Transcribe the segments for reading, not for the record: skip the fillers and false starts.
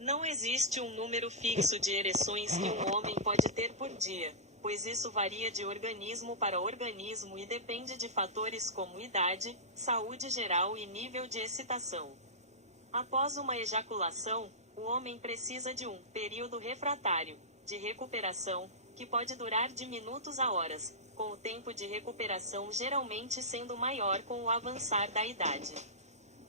Não existe um número fixo de ereções que um homem pode ter por dia, pois isso varia de organismo para organismo e depende de fatores como idade, saúde geral e nível de excitação. Após uma ejaculação, o homem precisa de um período refratário de recuperação, que pode durar de minutos a horas, com o tempo de recuperação geralmente sendo maior com o avançar da idade.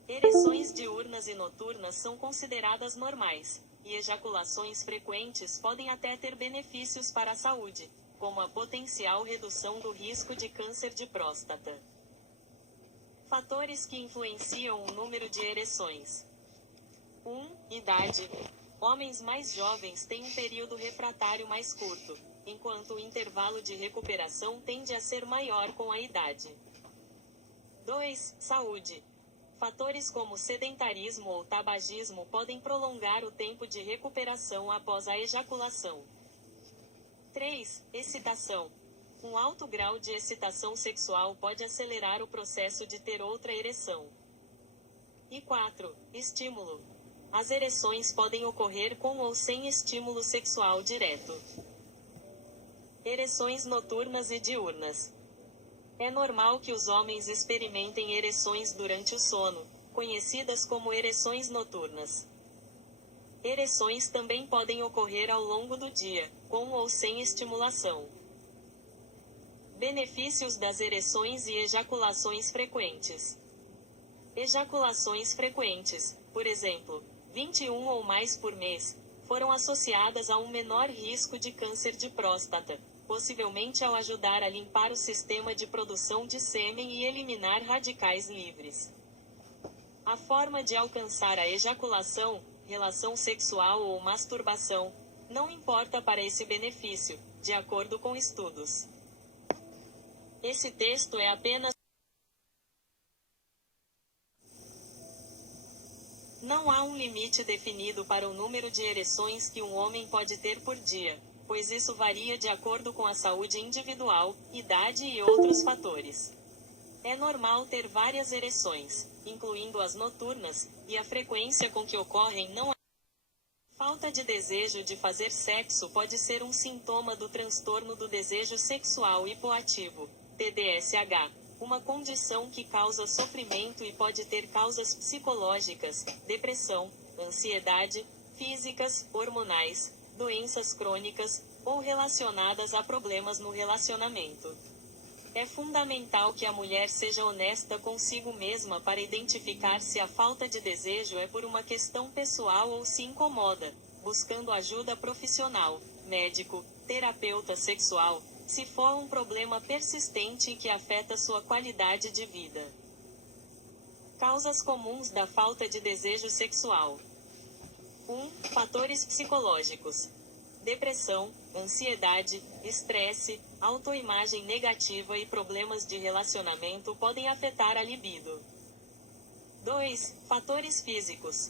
Ereções diurnas e noturnas são consideradas normais, e ejaculações frequentes podem até ter benefícios para a saúde, como a potencial redução do risco de câncer de próstata. Fatores que influenciam o número de ereções. 1. Idade. Homens mais jovens têm um período refratário mais curto, enquanto o intervalo de recuperação tende a ser maior com a idade. 2. Saúde. Fatores como sedentarismo ou tabagismo podem prolongar o tempo de recuperação após a ejaculação. 3. Excitação. Um alto grau de excitação sexual pode acelerar o processo de ter outra ereção. E 4. Estímulo. As ereções podem ocorrer com ou sem estímulo sexual direto. Ereções noturnas e diurnas. É normal que os homens experimentem ereções durante o sono, conhecidas como ereções noturnas. Ereções também podem ocorrer ao longo do dia, com ou sem estimulação. Benefícios das ereções e ejaculações frequentes. Ejaculações frequentes, por exemplo, 21 ou mais por mês, foram associadas a um menor risco de câncer de próstata, possivelmente ao ajudar a limpar o sistema de produção de sêmen e eliminar radicais livres. A forma de alcançar a ejaculação, relação sexual ou masturbação, não importa para esse benefício, de acordo com estudos. Esse texto é apenas. Não há um limite definido para o número de ereções que um homem pode ter por dia, pois isso varia de acordo com a saúde individual, idade e outros fatores. É normal ter várias ereções, incluindo as noturnas, e a frequência com que ocorrem não é. Falta de desejo de fazer sexo pode ser um sintoma do transtorno do desejo sexual hipoativo, TDSH, uma condição que causa sofrimento e pode ter causas psicológicas, depressão, ansiedade, físicas, hormonais, doenças crônicas, ou relacionadas a problemas no relacionamento. É fundamental que a mulher seja honesta consigo mesma para identificar se a falta de desejo é por uma questão pessoal ou se incomoda, buscando ajuda profissional, médico, terapeuta sexual, se for um problema persistente que afeta sua qualidade de vida. Causas comuns da falta de desejo sexual. 1. Fatores psicológicos. Depressão, ansiedade, estresse, autoimagem negativa e problemas de relacionamento podem afetar a libido. 2. Fatores físicos.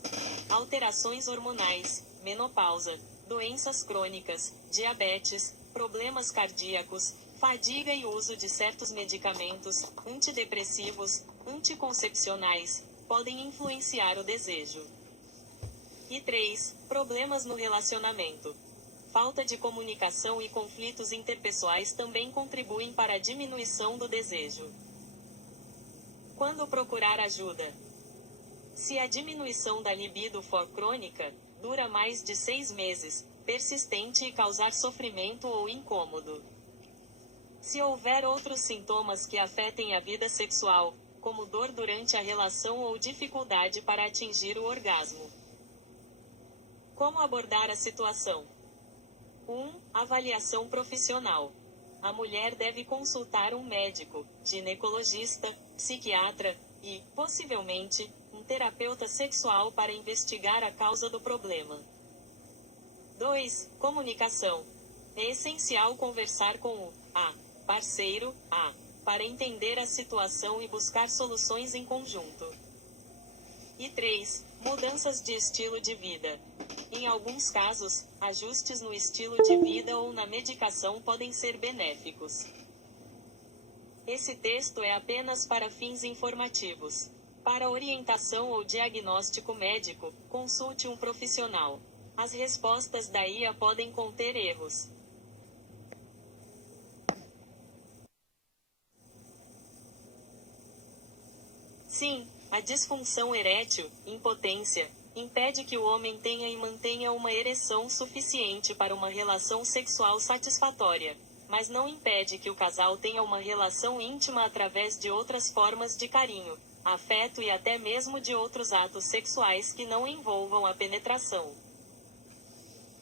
Alterações hormonais, menopausa, doenças crônicas, diabetes, problemas cardíacos, fadiga e uso de certos medicamentos, antidepressivos, anticoncepcionais, podem influenciar o desejo. E 3. Problemas no relacionamento. Falta de comunicação e conflitos interpessoais também contribuem para a diminuição do desejo. Quando procurar ajuda? Se a diminuição da libido for crônica, dura mais de 6 meses, persistente e causar sofrimento ou incômodo. Se houver outros sintomas que afetem a vida sexual, como dor durante a relação ou dificuldade para atingir o orgasmo. Como abordar a situação? 1. Avaliação profissional. A mulher deve consultar um médico, ginecologista, psiquiatra e, possivelmente, um terapeuta sexual para investigar a causa do problema. 2. Comunicação. É essencial conversar com o parceiro para entender a situação e buscar soluções em conjunto. E 3. Mudanças de estilo de vida. Em alguns casos, ajustes no estilo de vida ou na medicação podem ser benéficos. Esse texto é apenas para fins informativos. Para orientação ou diagnóstico médico, consulte um profissional. As respostas da IA podem conter erros. Sim, a disfunção erétil, impotência, impede que o homem tenha e mantenha uma ereção suficiente para uma relação sexual satisfatória, mas não impede que o casal tenha uma relação íntima através de outras formas de carinho, afeto e até mesmo de outros atos sexuais que não envolvam a penetração.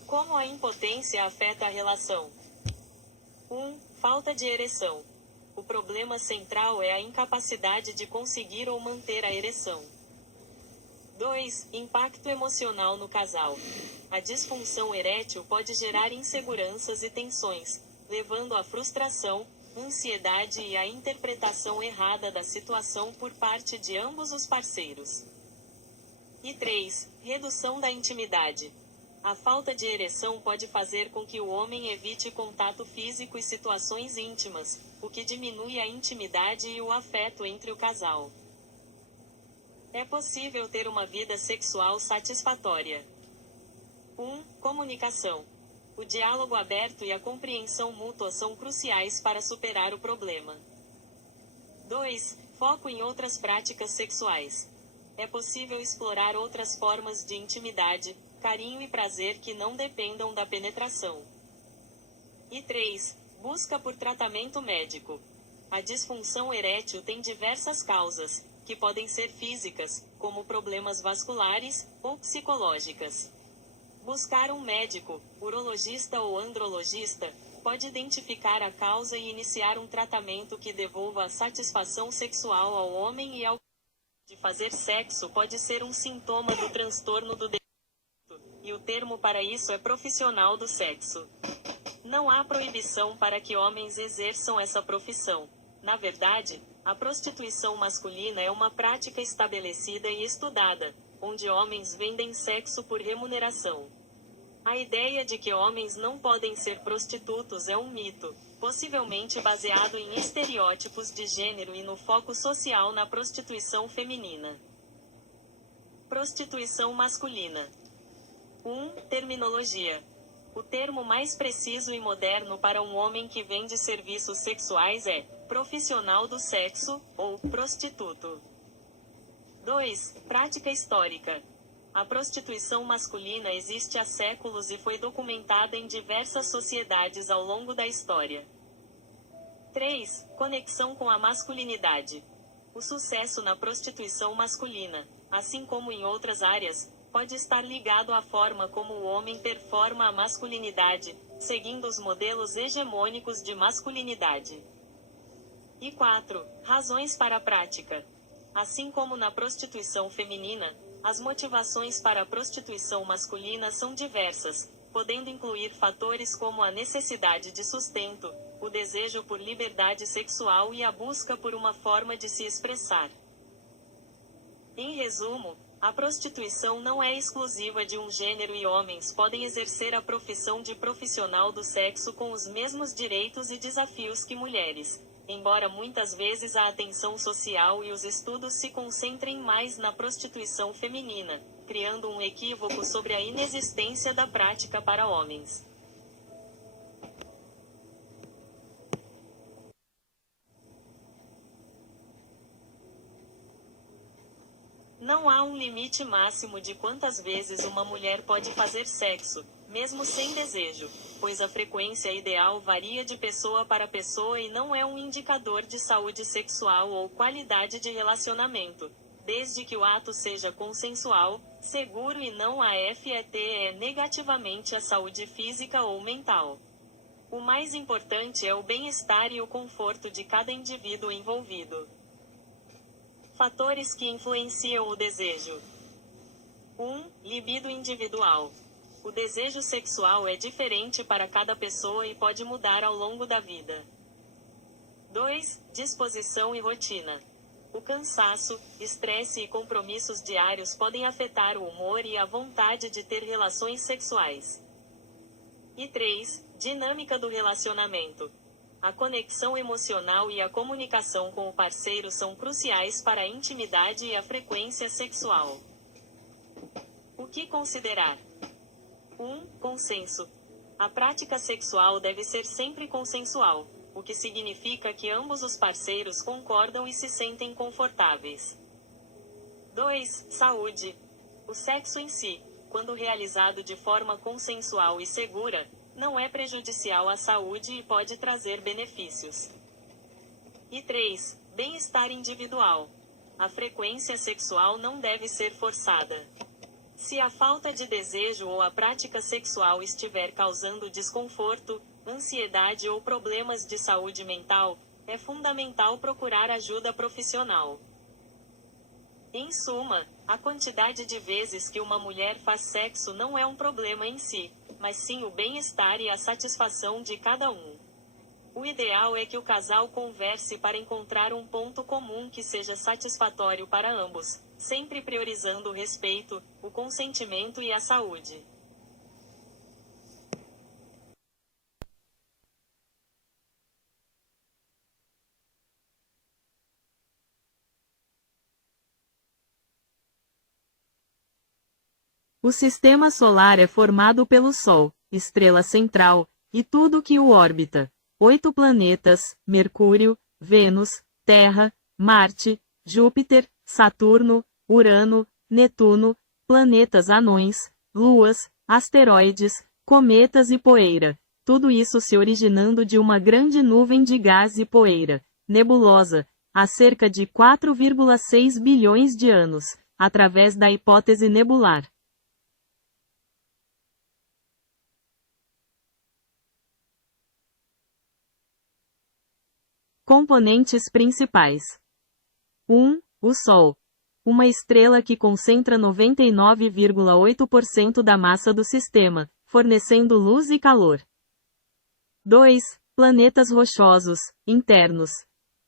Como a impotência afeta a relação? 1. Falta de ereção. O problema central é a incapacidade de conseguir ou manter a ereção. 2. Impacto emocional no casal. A disfunção erétil pode gerar inseguranças e tensões, levando à frustração, ansiedade e à interpretação errada da situação por parte de ambos os parceiros. E 3. Redução da intimidade. A falta de ereção pode fazer com que o homem evite contato físico e situações íntimas, o que diminui a intimidade e o afeto entre o casal. É possível ter uma vida sexual satisfatória. 1. Comunicação. O diálogo aberto e a compreensão mútua são cruciais para superar o problema. 2. Foco em outras práticas sexuais. É possível explorar outras formas de intimidade, carinho e prazer que não dependam da penetração. E 3. Busca por tratamento médico. A disfunção erétil tem diversas causas, que podem ser físicas, como problemas vasculares, ou psicológicas. Buscar um médico, urologista ou andrologista, pode identificar a causa e iniciar um tratamento que devolva a satisfação sexual ao homem e ao de fazer sexo pode ser um sintoma do transtorno do e o termo para isso é profissional do sexo. Não há proibição para que homens exerçam essa profissão. Na verdade, a prostituição masculina é uma prática estabelecida e estudada, onde homens vendem sexo por remuneração. A ideia de que homens não podem ser prostitutos é um mito, possivelmente baseado em estereótipos de gênero e no foco social na prostituição feminina. Prostituição masculina. 1. Terminologia. O termo mais preciso e moderno para um homem que vende serviços sexuais é profissional do sexo, ou prostituto. 2. Prática histórica. A prostituição masculina existe há séculos e foi documentada em diversas sociedades ao longo da história. 3. Conexão com a masculinidade. O sucesso na prostituição masculina, assim como em outras áreas, pode estar ligado à forma como o homem performa a masculinidade, seguindo os modelos hegemônicos de masculinidade. E 4. Razões para a prática. Assim como na prostituição feminina, as motivações para a prostituição masculina são diversas, podendo incluir fatores como a necessidade de sustento, o desejo por liberdade sexual e a busca por uma forma de se expressar. Em resumo, a prostituição não é exclusiva de um gênero e homens podem exercer a profissão de profissional do sexo com os mesmos direitos e desafios que mulheres, embora muitas vezes a atenção social e os estudos se concentrem mais na prostituição feminina, criando um equívoco sobre a inexistência da prática para homens. Não há um limite máximo de quantas vezes uma mulher pode fazer sexo, mesmo sem desejo, pois a frequência ideal varia de pessoa para pessoa e não é um indicador de saúde sexual ou qualidade de relacionamento, desde que o ato seja consensual, seguro e não afete negativamente a saúde física ou mental. O mais importante é o bem-estar e o conforto de cada indivíduo envolvido. Fatores que influenciam o desejo. 1. Libido individual. O desejo sexual é diferente para cada pessoa e pode mudar ao longo da vida. 2. Disposição e rotina. O cansaço, estresse e compromissos diários podem afetar o humor e a vontade de ter relações sexuais. E 3. Dinâmica do relacionamento. A conexão emocional e a comunicação com o parceiro são cruciais para a intimidade e a frequência sexual. O que considerar? Consenso. A prática sexual deve ser sempre consensual, o que significa que ambos os parceiros concordam e se sentem confortáveis. 2. Saúde. O sexo em si, quando realizado de forma consensual e segura, não é prejudicial à saúde e pode trazer benefícios. E 3. Bem-estar individual. A frequência sexual não deve ser forçada. Se a falta de desejo ou a prática sexual estiver causando desconforto, ansiedade ou problemas de saúde mental, é fundamental procurar ajuda profissional. Em suma, a quantidade de vezes que uma mulher faz sexo não é um problema em si, mas sim o bem-estar e a satisfação de cada um. O ideal é que o casal converse para encontrar um ponto comum que seja satisfatório para ambos, sempre priorizando o respeito, o consentimento e a saúde. O sistema solar é formado pelo Sol, estrela central, e tudo que o orbita. 8 planetas: Mercúrio, Vênus, Terra, Marte, Júpiter, Saturno, Urano, Netuno, planetas anões, luas, asteroides, cometas e poeira. Tudo isso se originando de uma grande nuvem de gás e poeira, nebulosa, há cerca de 4,6 bilhões de anos, através da hipótese nebular. Componentes principais. 1. O Sol. Uma estrela que concentra 99,8% da massa do sistema, fornecendo luz e calor. 2. Planetas rochosos, internos.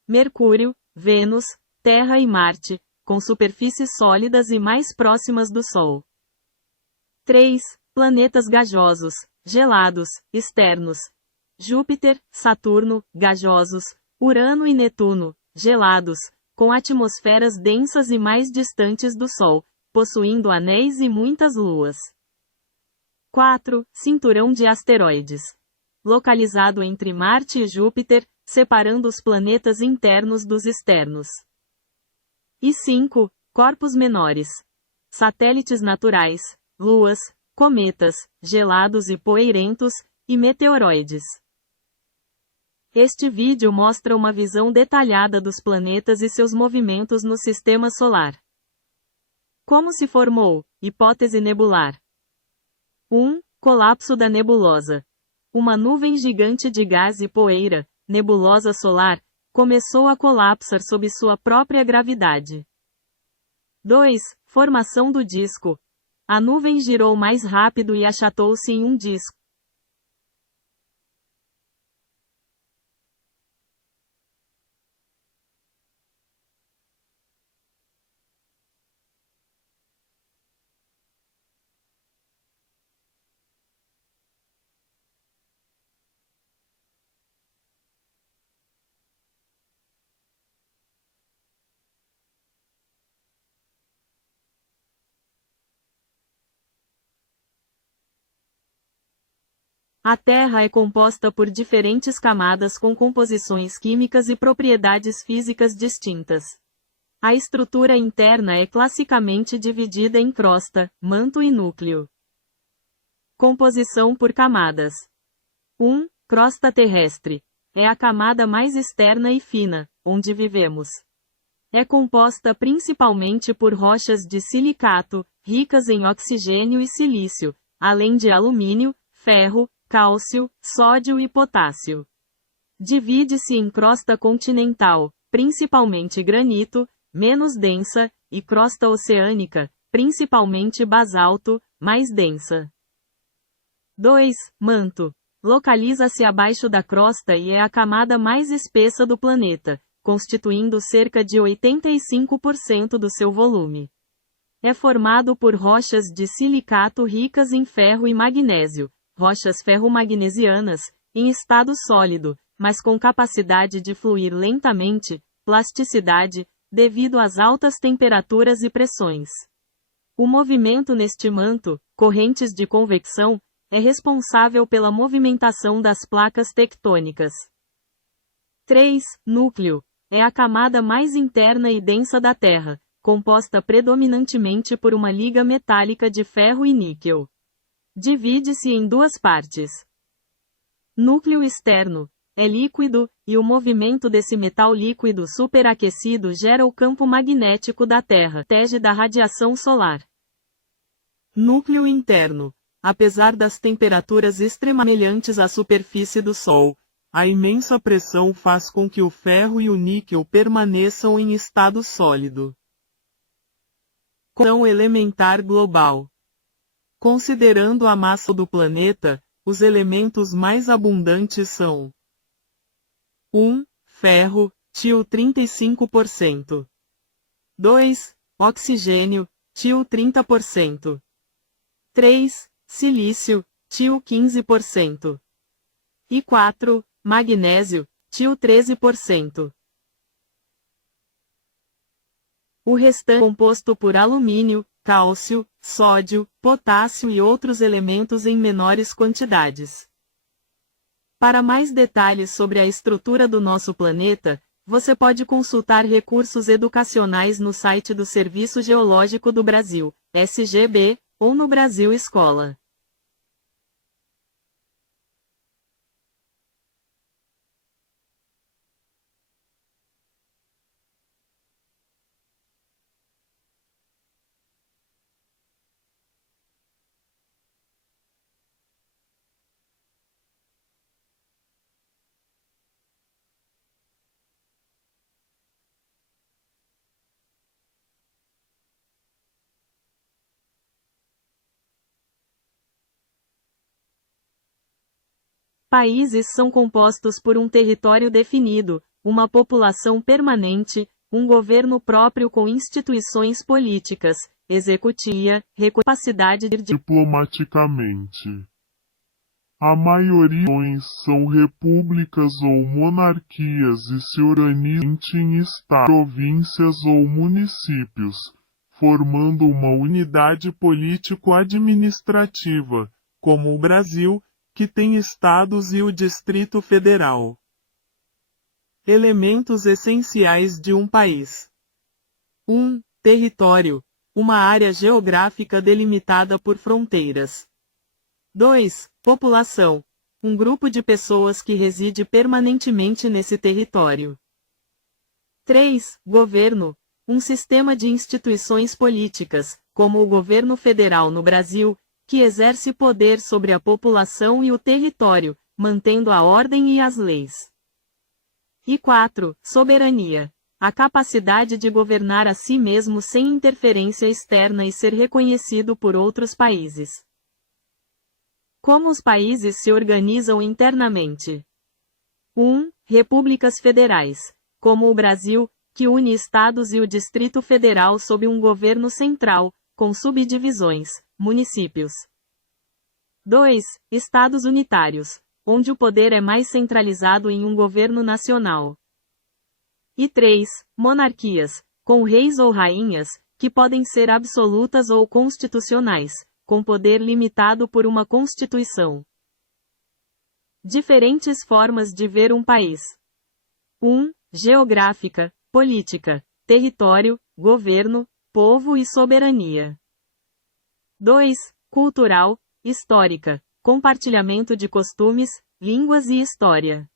Mercúrio, Vênus, Terra e Marte, com superfícies sólidas e mais próximas do Sol. 3. Planetas gasosos, gelados, externos. Júpiter, Saturno, gasosos, Urano e Netuno, gelados, com atmosferas densas e mais distantes do Sol, possuindo anéis e muitas luas. 4. Cinturão de asteroides. Localizado entre Marte e Júpiter, separando os planetas internos dos externos. E 5. Corpos menores. Satélites naturais, luas, cometas, gelados e poeirentos, e meteoroides. Este vídeo mostra uma visão detalhada dos planetas e seus movimentos no sistema solar. Como se formou? Hipótese nebular. 1. Colapso da nebulosa. Uma nuvem gigante de gás e poeira, nebulosa solar, começou a colapsar sob sua própria gravidade. 2. Formação do disco. A nuvem girou mais rápido e achatou-se em um disco. A Terra é composta por diferentes camadas com composições químicas e propriedades físicas distintas. A estrutura interna é classicamente dividida em crosta, manto e núcleo. Composição por camadas. 1. Crosta terrestre. É a camada mais externa e fina, onde vivemos. É composta principalmente por rochas de silicato, ricas em oxigênio e silício, além de alumínio, ferro, cálcio, sódio e potássio. Divide-se em crosta continental, principalmente granito, menos densa, e crosta oceânica, principalmente basalto, mais densa. 2. Manto. Localiza-se abaixo da crosta e é a camada mais espessa do planeta, constituindo cerca de 85% do seu volume. É formado por rochas de silicato ricas em ferro e magnésio, rochas ferromagnesianas, em estado sólido, mas com capacidade de fluir lentamente, plasticidade, devido às altas temperaturas e pressões. O movimento neste manto, correntes de convecção, é responsável pela movimentação das placas tectônicas. 3. Núcleo. É a camada mais interna e densa da Terra, composta predominantemente por uma liga metálica de ferro e níquel. Divide-se em duas partes. Núcleo externo. É líquido, e o movimento desse metal líquido superaquecido gera o campo magnético da Terra, protege da radiação solar. Núcleo interno. Apesar das temperaturas extremamente semelhantes à superfície do Sol, a imensa pressão faz com que o ferro e o níquel permaneçam em estado sólido. Composição elementar global. Considerando a massa do planeta, os elementos mais abundantes são 1. Ferro, til 35%. 2. Oxigênio, til 30%. 3. Silício, til 15%. E 4. Magnésio, til 13%. O restante é composto por alumínio, cálcio, sódio, potássio e outros elementos em menores quantidades. Para mais detalhes sobre a estrutura do nosso planeta, você pode consultar recursos educacionais no site do Serviço Geológico do Brasil, SGB, ou no Brasil Escola. Países são compostos por um território definido, uma população permanente, um governo próprio com instituições políticas, executiva, capacidade de diplomaticamente. A maioria são repúblicas ou monarquias e se organizam em estados, províncias ou municípios, formando uma unidade político-administrativa, como o Brasil, que tem estados e o Distrito Federal. Elementos essenciais de um país. 1. Território. Uma área geográfica delimitada por fronteiras. 2. População. Um grupo de pessoas que reside permanentemente nesse território. 3. Governo. Um sistema de instituições políticas, como o governo federal no Brasil, que exerce poder sobre a população e o território, mantendo a ordem e as leis. E 4. Soberania. A capacidade de governar a si mesmo sem interferência externa e ser reconhecido por outros países. Como os países se organizam internamente? 1. Repúblicas federais, como o Brasil, que une estados e o Distrito Federal sob um governo central, com subdivisões, municípios. 2. Estados unitários, onde o poder é mais centralizado em um governo nacional. E 3. Monarquias, com reis ou rainhas, que podem ser absolutas ou constitucionais, com poder limitado por uma constituição. Diferentes formas de ver um país. 1. Geográfica, política, território, governo, povo e soberania. 2. Cultural, histórica, compartilhamento de costumes, línguas e história.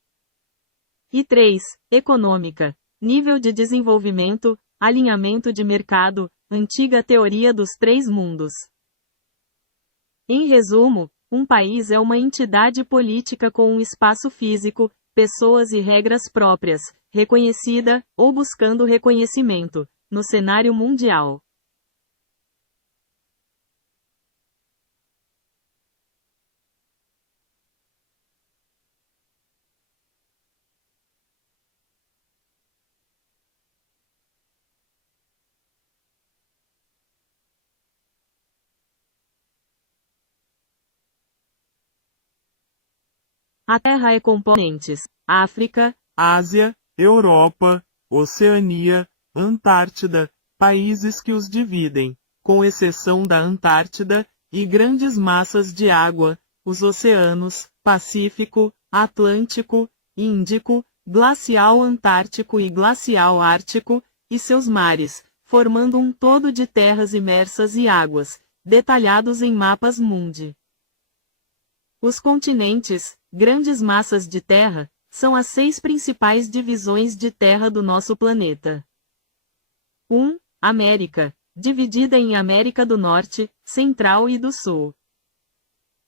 E 3. Econômica, nível de desenvolvimento, alinhamento de mercado, antiga teoria dos três mundos. Em resumo, um país é uma entidade política com um espaço físico, pessoas e regras próprias, reconhecida, ou buscando reconhecimento, no cenário mundial. A Terra é componentes: África, Ásia, Europa, Oceania, Antártida, países que os dividem, com exceção da Antártida, e grandes massas de água, os oceanos, Pacífico, Atlântico, Índico, Glacial Antártico e Glacial Ártico, e seus mares, formando um todo de terras imersas e águas, detalhados em mapas mundi. Os continentes, grandes massas de terra, são as 6 principais divisões de terra do nosso planeta. 1. América, dividida em América do Norte, Central e do Sul.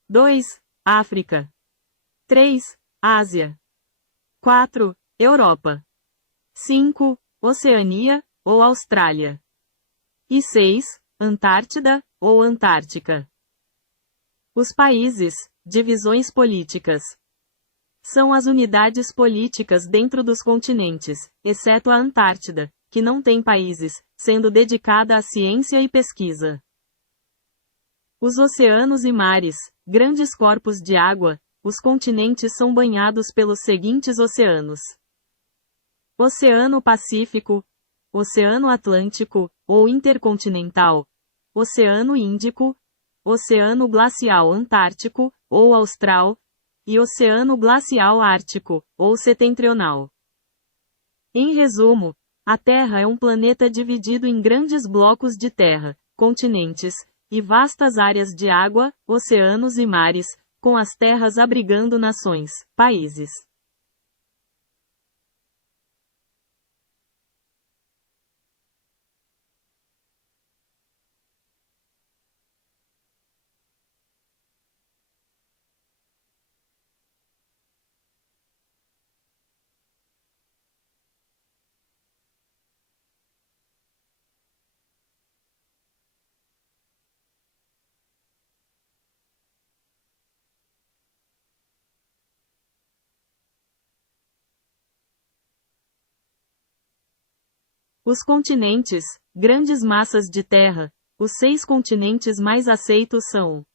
2. África. 3. Ásia. 4. Europa. 5. Oceania, ou Austrália. E 6. Antártida, ou Antártica. Os países, divisões políticas. São as unidades políticas dentro dos continentes, exceto a Antártida, que não tem países, sendo dedicada à ciência e pesquisa. Os oceanos e mares, grandes corpos de água, os continentes são banhados pelos seguintes oceanos: Oceano Pacífico, Oceano Atlântico, ou Intercontinental, Oceano Índico, Oceano Glacial Antártico, ou Austral, e Oceano Glacial Ártico, ou Setentrional. Em resumo, a Terra é um planeta dividido em grandes blocos de terra, continentes, e vastas áreas de água, oceanos e mares, com as terras abrigando nações, países. Os continentes, grandes massas de terra, os 6 continentes mais aceitos são: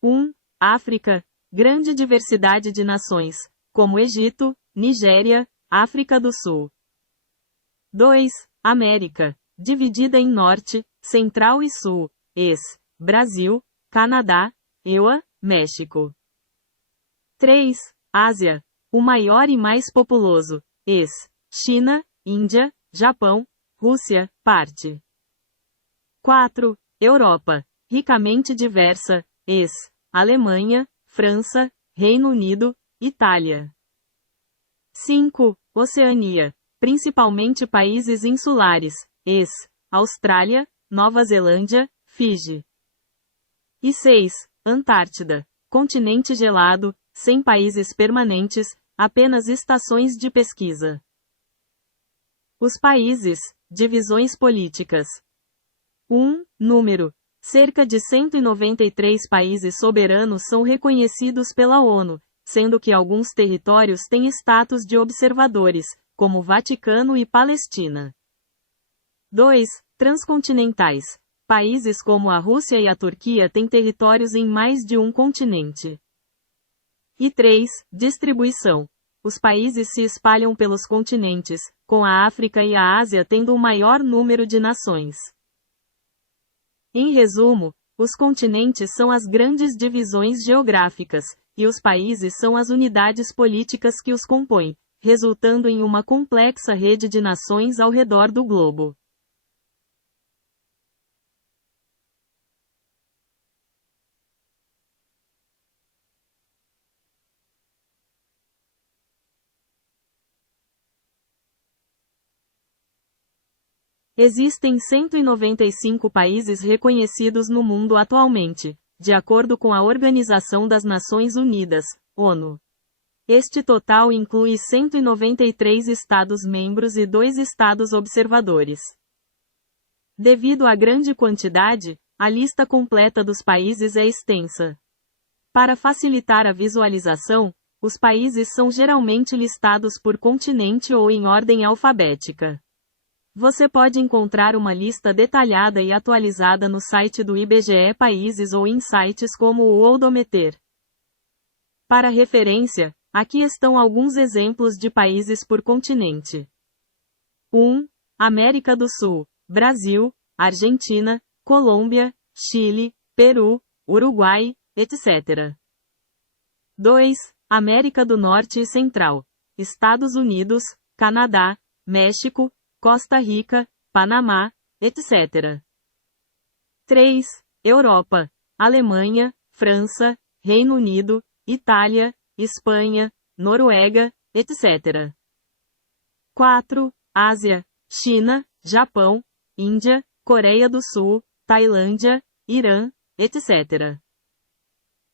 1. África, grande diversidade de nações, como Egito, Nigéria, África do Sul. 2. América, dividida em Norte, Central e Sul, ex. Brasil, Canadá, EUA, México. 3. Ásia, o maior e mais populoso, ex. China, Índia, Japão, Rússia, parte. 4. Europa, ricamente diversa, ex. Alemanha, França, Reino Unido, Itália. 5. Oceania, principalmente países insulares, ex. Austrália, Nova Zelândia, Fiji. E 6. Antártida, continente gelado, sem países permanentes, apenas estações de pesquisa. Os países, divisões políticas. 1. Número. Cerca de 193 países soberanos são reconhecidos pela ONU, sendo que alguns territórios têm status de observadores, como Vaticano e Palestina. 2. Transcontinentais. Países como a Rússia e a Turquia têm territórios em mais de um continente. E 3. Distribuição. Os países se espalham pelos continentes, com a África e a Ásia tendo o maior número de nações. Em resumo, os continentes são as grandes divisões geográficas, e os países são as unidades políticas que os compõem, resultando em uma complexa rede de nações ao redor do globo. Existem 195 países reconhecidos no mundo atualmente, de acordo com a Organização das Nações Unidas, ONU. Este total inclui 193 Estados-membros e 2 Estados observadores. Devido à grande quantidade, a lista completa dos países é extensa. Para facilitar a visualização, os países são geralmente listados por continente ou em ordem alfabética. Você pode encontrar uma lista detalhada e atualizada no site do IBGE Países ou em sites como o Worldometer. Para referência, aqui estão alguns exemplos de países por continente. 1. América do Sul, Brasil, Argentina, Colômbia, Chile, Peru, Uruguai, etc. 2. América do Norte e Central. Estados Unidos, Canadá, México, Costa Rica, Panamá, etc. 3. Europa. Alemanha, França, Reino Unido, Itália, Espanha, Noruega, etc. 4. Ásia. China, Japão, Índia, Coreia do Sul, Tailândia, Irã, etc.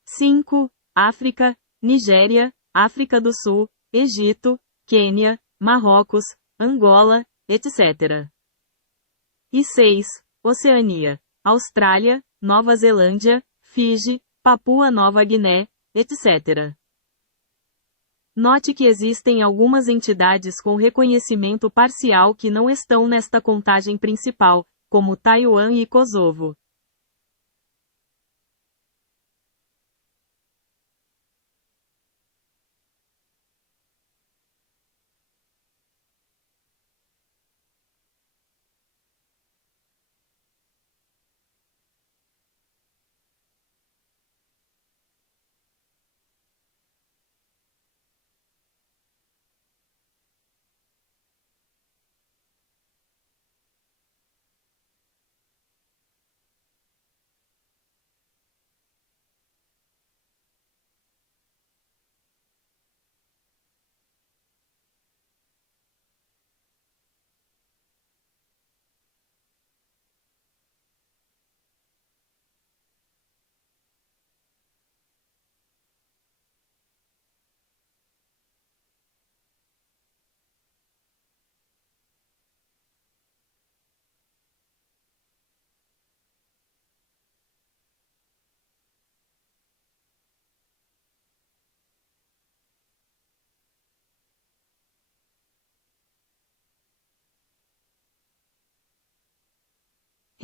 5. África, Nigéria, África do Sul, Egito, Quênia, Marrocos, Angola, etc. E 6. Oceania. Austrália, Nova Zelândia, Fiji, Papua Nova Guiné, etc. Note que existem algumas entidades com reconhecimento parcial que não estão nesta contagem principal, como Taiwan e Kosovo.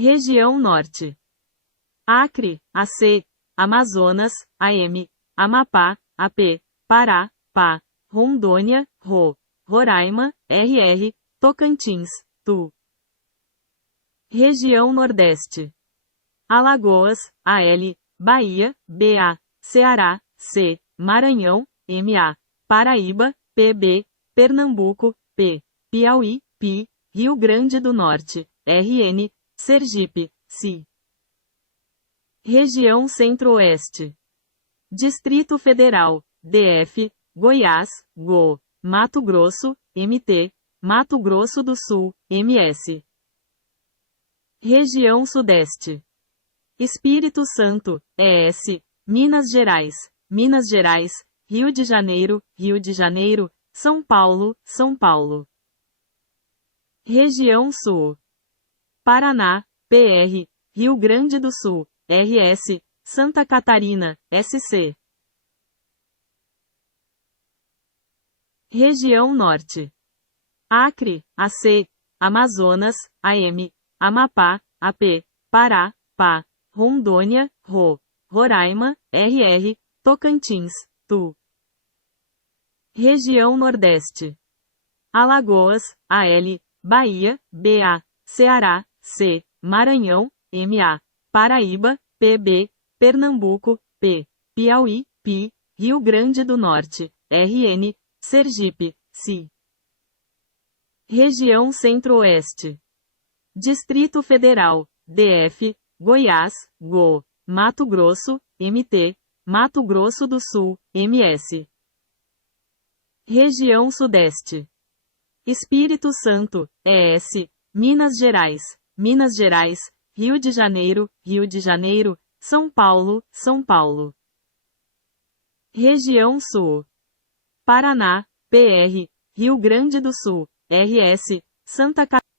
Região Norte. Acre, AC, Amazonas, AM, Amapá, AP, Pará, PA, Rondônia, RO, Roraima, RR, Tocantins, TU. Região Nordeste. Alagoas, AL, Bahia, BA, Ceará, C, Maranhão, MA, Paraíba, PB, Pernambuco, P, Piauí, PI, Rio Grande do Norte, RN, Sergipe, CI. Região Centro-Oeste. Distrito Federal, DF, Goiás, GO, Mato Grosso, MT, Mato Grosso do Sul, MS. Região Sudeste. Espírito Santo, ES, Minas Gerais, Rio de Janeiro, São Paulo, São Paulo. Região Sul. Paraná, PR, Rio Grande do Sul, RS, Santa Catarina, SC. Região Norte. Acre, AC, Amazonas, AM, Amapá, AP, Pará, PA, Rondônia, RO, Roraima, RR, Tocantins, TU. Região Nordeste. Alagoas, AL, Bahia, BA, Ceará, C, Maranhão, MA, Paraíba, PB, Pernambuco, P, Piauí, PI, Rio Grande do Norte, RN, Sergipe, CI. Região Centro-Oeste. Distrito Federal, DF, Goiás, GO, Mato Grosso, MT, Mato Grosso do Sul, MS. Região Sudeste. Espírito Santo, ES, Minas Gerais, Rio de Janeiro, São Paulo, São Paulo. Região Sul. Paraná, PR, Rio Grande do Sul, RS, Santa Catarina.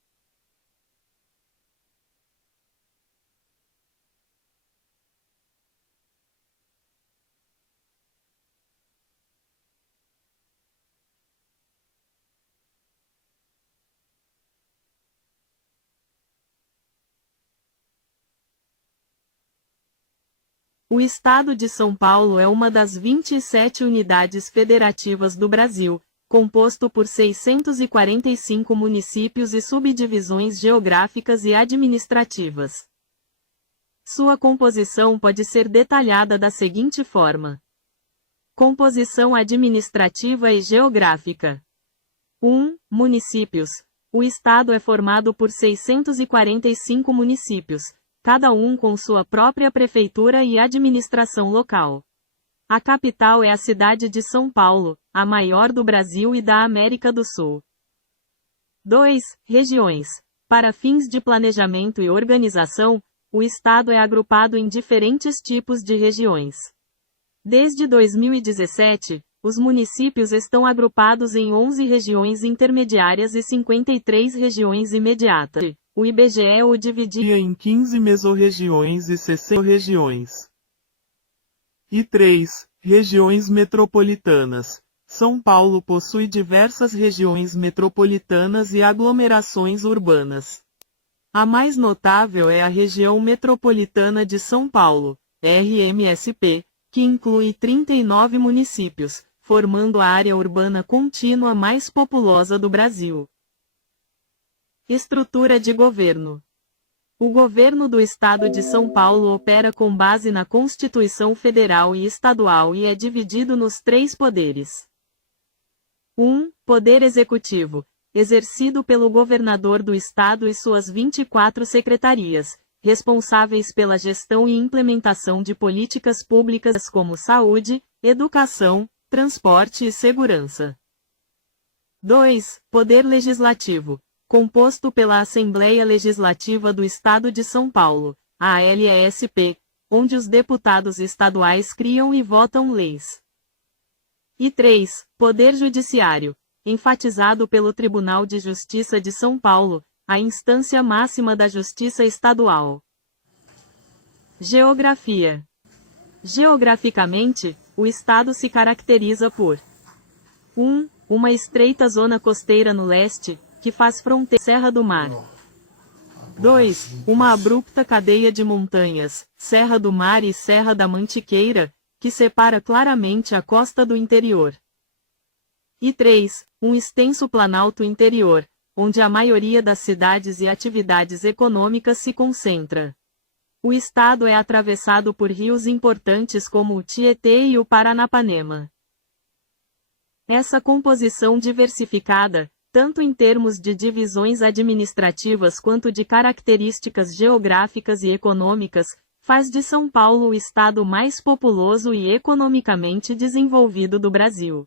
O estado de São Paulo é uma das 27 unidades federativas do Brasil, composto por 645 municípios e subdivisões geográficas e administrativas. Sua composição pode ser detalhada da seguinte forma. Composição administrativa e geográfica. 1. Municípios. O estado é formado por 645 municípios, cada um com sua própria prefeitura e administração local. A capital é a cidade de São Paulo, a maior do Brasil e da América do Sul. 2. Regiões. Para fins de planejamento e organização, o estado é agrupado em diferentes tipos de regiões. Desde 2017, os municípios estão agrupados em 11 regiões intermediárias e 53 regiões imediatas. O IBGE o dividia em 15 mesorregiões e 60 regiões. E 3. Regiões metropolitanas. São Paulo possui diversas regiões metropolitanas e aglomerações urbanas. A mais notável é a região metropolitana de São Paulo, RMSP, que inclui 39 municípios, formando a área urbana contínua mais populosa do Brasil. Estrutura de governo. O governo do Estado de São Paulo opera com base na Constituição Federal e Estadual e é dividido nos 3 poderes. 1. Poder Executivo, exercido pelo governador do Estado e suas 24 secretarias, responsáveis pela gestão e implementação de políticas públicas como saúde, educação, transporte e segurança. 2. Poder Legislativo, composto pela Assembleia Legislativa do Estado de São Paulo, a ALESP, onde os deputados estaduais criam e votam leis. E 3. Poder Judiciário, enfatizado pelo Tribunal de Justiça de São Paulo, a instância máxima da Justiça Estadual. Geografia. Geograficamente, o estado se caracteriza por 1. Uma estreita zona costeira no leste, que faz fronteira com a Serra do Mar. 2. Uma abrupta cadeia de montanhas, Serra do Mar e Serra da Mantiqueira, que separa claramente a costa do interior. E 3. Um extenso planalto interior, onde a maioria das cidades e atividades econômicas se concentra. O estado é atravessado por rios importantes como o Tietê e o Paranapanema. Essa composição diversificada, tanto em termos de divisões administrativas quanto de características geográficas e econômicas, faz de São Paulo o estado mais populoso e economicamente desenvolvido do Brasil.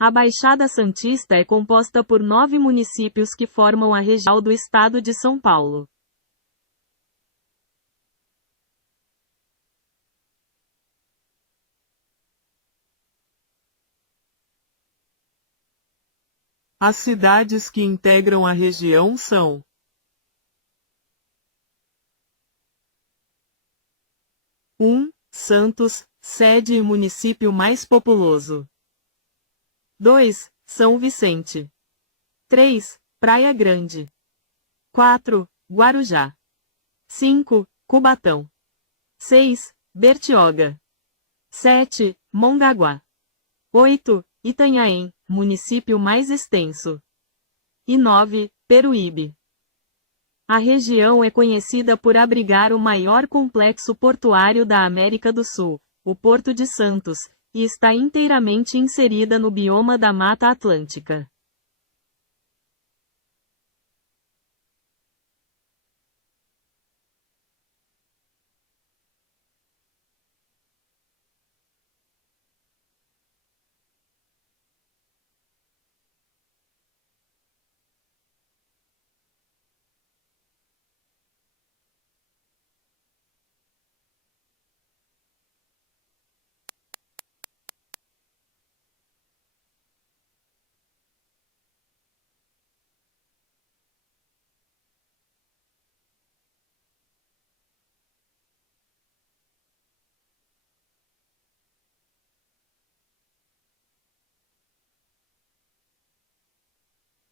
A Baixada Santista é composta por 9 municípios que formam a região do estado de São Paulo. As cidades que integram a região são: 1. Santos, sede e município mais populoso. 2. São Vicente. 3. Praia Grande. 4. Guarujá. 5. Cubatão. 6. Bertioga. 7. Mongaguá. 8. Itanhaém, município mais extenso. E 9. Peruíbe. A região é conhecida por abrigar o maior complexo portuário da América do Sul, o Porto de Santos, e está inteiramente inserida no bioma da Mata Atlântica.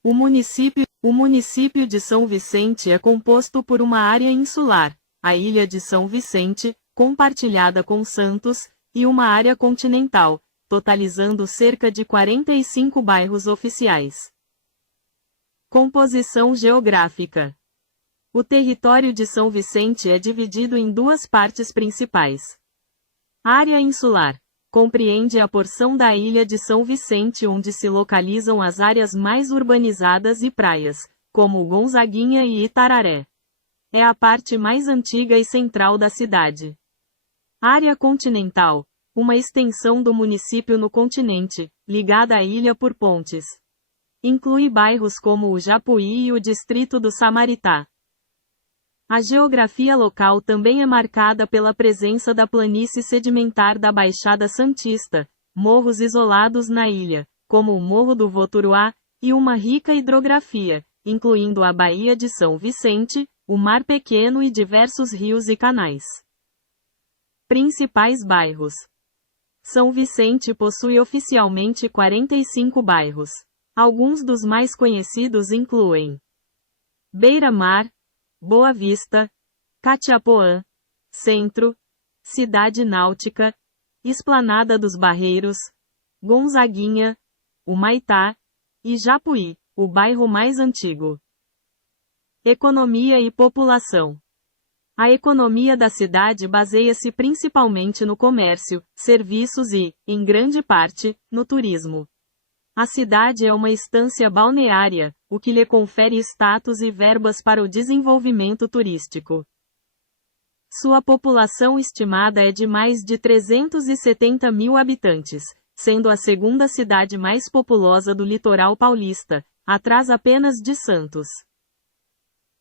O município de São Vicente é composto por uma área insular, a ilha de São Vicente, compartilhada com Santos, e uma área continental, totalizando cerca de 45 bairros oficiais. Composição geográfica. O território de São Vicente é dividido em duas partes principais. Área insular. Compreende a porção da ilha de São Vicente onde se localizam as áreas mais urbanizadas e praias, como Gonzaguinha e Itararé. É a parte mais antiga e central da cidade. Área continental. Uma extensão do município no continente, ligada à ilha por pontes. Inclui bairros como o Japuí e o distrito do Samaritá. A geografia local também é marcada pela presença da planície sedimentar da Baixada Santista, morros isolados na ilha, como o Morro do Voturuá, e uma rica hidrografia, incluindo a Baía de São Vicente, o Mar Pequeno e diversos rios e canais. Principais bairros. São Vicente possui oficialmente 45 bairros. Alguns dos mais conhecidos incluem Beira-Mar, Boa Vista, Catiapoã, Centro, Cidade Náutica, Esplanada dos Barreiros, Gonzaguinha, Humaitá e Japuí, o bairro mais antigo. Economia e população. A economia da cidade baseia-se principalmente no comércio, serviços e, em grande parte, no turismo. A cidade é uma estância balneária, o que lhe confere status e verbas para o desenvolvimento turístico. Sua população estimada é de mais de 370 mil habitantes, sendo a segunda cidade mais populosa do litoral paulista, atrás apenas de Santos.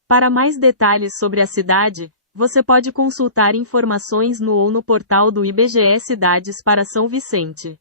Para mais detalhes sobre a cidade, você pode consultar informações no ou no portal do IBGE Cidades para São Vicente.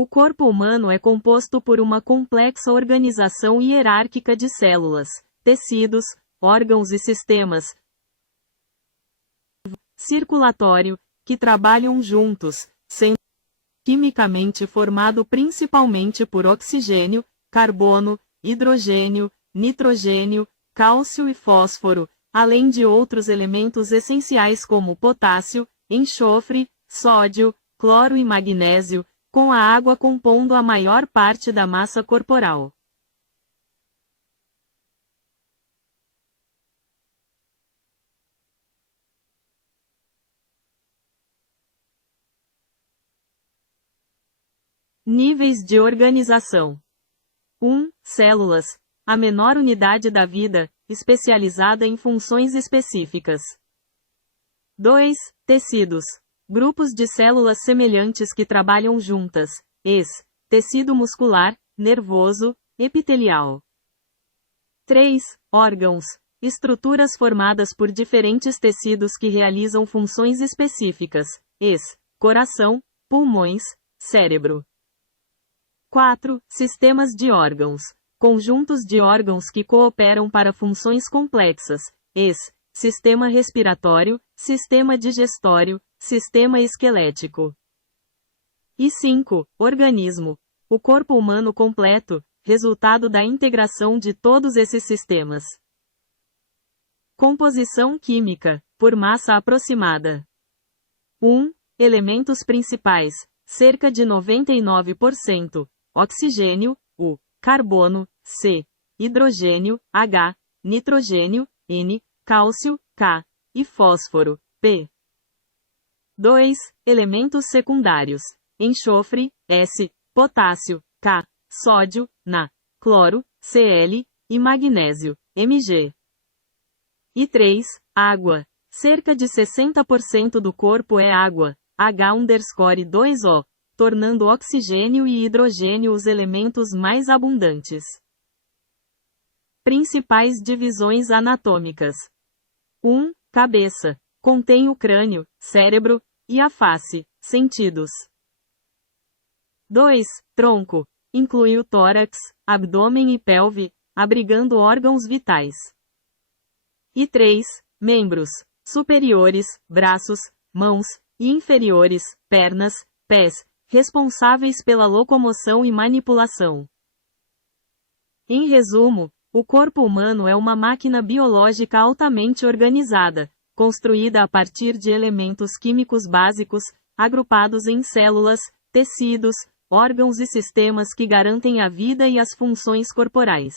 O corpo humano é composto por uma complexa organização hierárquica de células, tecidos, órgãos e sistemas circulatório, que trabalham juntos, sendo quimicamente formado principalmente por oxigênio, carbono, hidrogênio, nitrogênio, cálcio e fósforo, além de outros elementos essenciais como potássio, enxofre, sódio, cloro e magnésio, com a água compondo a maior parte da massa corporal. Níveis de organização. 1. Células. A menor unidade da vida, especializada em funções específicas. 2. Tecidos. Grupos de células semelhantes que trabalham juntas. Tecido muscular, nervoso, epitelial. 3. Órgãos. Estruturas formadas por diferentes tecidos que realizam funções específicas. Coração, pulmões, cérebro. 4. Sistemas de órgãos. Conjuntos de órgãos que cooperam para funções complexas. Sistema respiratório, sistema digestório, sistema esquelético. E 5. Organismo. O corpo humano completo, resultado da integração de todos esses sistemas. Composição química, por massa aproximada. 1. Elementos principais, cerca de 99%, oxigênio, U, carbono, C, hidrogênio, H, nitrogênio, N, cálcio, K, e fósforo, P. 2. Elementos secundários, enxofre, S, potássio, K, sódio, Na, cloro, Cl, e magnésio, Mg. E 3. Água. Cerca de 60% do corpo é água, H_2O, tornando oxigênio e hidrogênio os elementos mais abundantes. Principais divisões anatômicas. 1. Cabeça. Contém o crânio, cérebro, e a face, sentidos. 2. Tronco. Inclui o tórax, abdômen e pelve, abrigando órgãos vitais. E 3. Membros. Superiores, braços, mãos, e inferiores, pernas, pés, responsáveis pela locomoção e manipulação. Em resumo, o corpo humano é uma máquina biológica altamente organizada, construída a partir de elementos químicos básicos, agrupados em células, tecidos, órgãos e sistemas que garantem a vida e as funções corporais.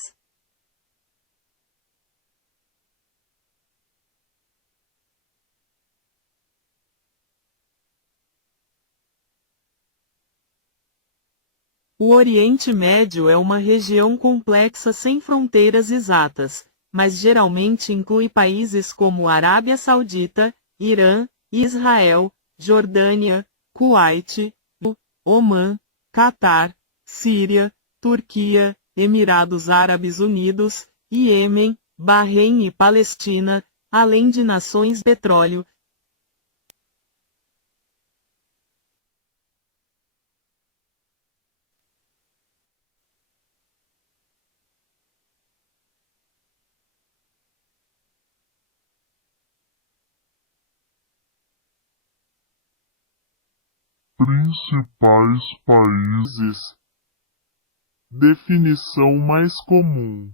O Oriente Médio é uma região complexa sem fronteiras exatas, mas geralmente inclui países como Arábia Saudita, Irã, Israel, Jordânia, Kuwait, Omã, Catar, Síria, Turquia, Emirados Árabes Unidos, Iêmen, Bahrein e Palestina, além de nações de petróleo. Principais países. Definição mais comum.